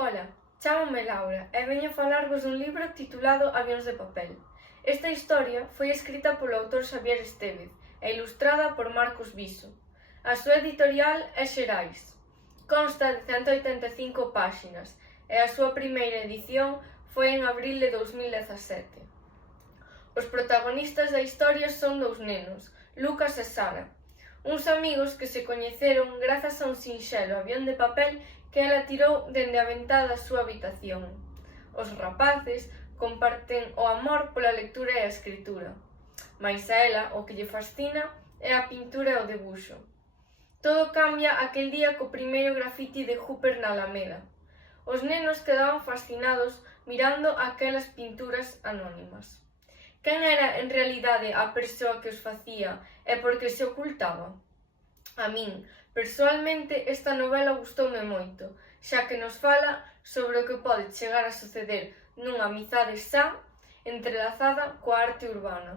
Ola, chámome Laura e veño falarvos dun libro titulado Avións de papel. Esta historia foi escrita polo autor Xavier Estévez e ilustrada por Marcos Viso. A súa editorial é Xerais. Consta de 185 páxinas e a súa primeira edición foi en abril de 2017. Os protagonistas da historia son dous nenos, Lucas e Sara, uns amigos que se coñeceron grazas a un sinxelo avión de papel que ela tirou dende a ventá da súa habitación. Os rapaces comparten o amor pola lectura e a escritura, mais a ela o que lle fascina é a pintura e o debuxo. Todo cambia aquel día co primeiro grafiti de Hooper na Alameda. Os nenos quedaban fascinados mirando aquelas pinturas anónimas. Quen era en realidade a persoa que os facía e por que se ocultaba? A min, persoalmente, esta novela gustoume moito, xa que nos fala sobre o que pode chegar a suceder nunha amizade xa entrelazada coa arte urbana.